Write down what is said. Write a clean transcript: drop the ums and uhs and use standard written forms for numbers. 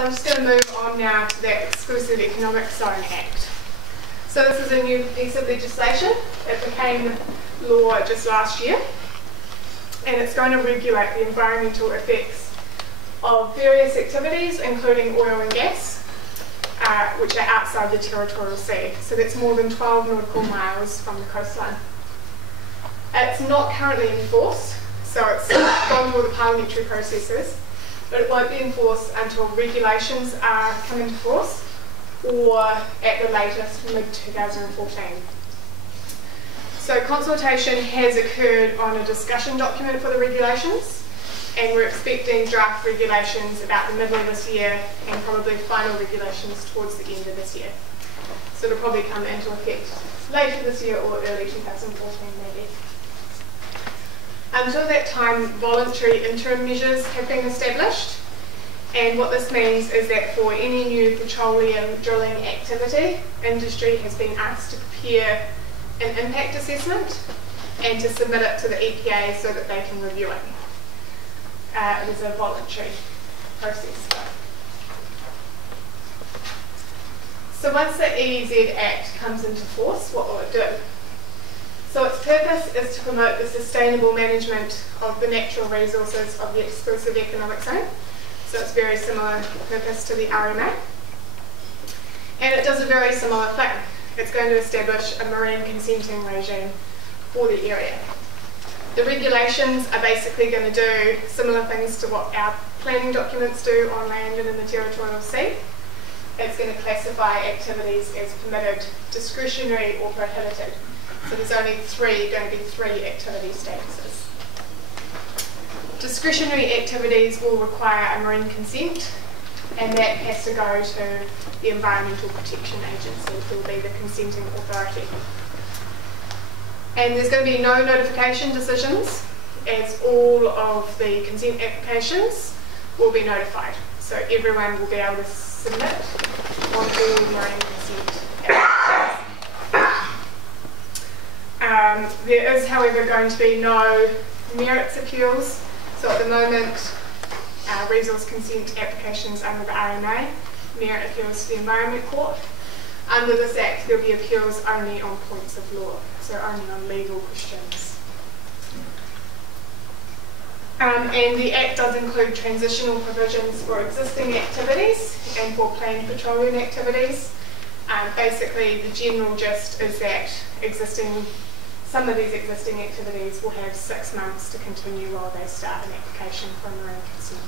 I'm just going to move on now to that Exclusive Economic Zone Act. So this is a new piece of legislation. It became law just last year, and it's going to regulate the environmental effects of various activities, including oil and gas, which are outside the territorial sea. So that's more than 12 nautical miles from the coastline. It's not currently enforced, so it's gone through all the parliamentary processes, but it won't be enforced until regulations come into force, or at the latest mid-2014. So consultation has occurred on a discussion document for the regulations, and we're expecting draft regulations about the middle of this year and probably final regulations towards the end of this year. So it'll probably come into effect later this year or early 2014 maybe. Until that time, voluntary interim measures have been established, and what this means is that for any new petroleum drilling activity, industry has been asked to prepare an impact assessment and to submit it to the EPA so that they can review it. It is a voluntary process. So once the EEZ Act comes into force, what will it do? So its purpose is to promote the sustainable management of the natural resources of the Exclusive Economic Zone. So it's very similar purpose to the RMA. And it does a very similar thing. It's going to establish a marine consenting regime for the area. The regulations are basically going to do similar things to what our planning documents do on land and in the territorial sea. It's going to classify activities as permitted, discretionary or prohibited. So there's only going to be three activity statuses. Discretionary activities will require a marine consent, and that has to go to the Environmental Protection Agency, who will be the consenting authority. And there's going to be no notification decisions, as all of the consent applications will be notified. So everyone will be able to submit on all marine consent applications. There is, however, going to be no merits appeals. So at the moment, resource consent applications under the RMA, merit appeals to the Environment Court. Under this Act, there will be appeals only on points of law, so only on legal questions. And the Act does include transitional provisions for existing activities and for planned petroleum activities. Basically, the general gist is that some of these existing activities will have 6 months to continue while they start an application for a marine consent.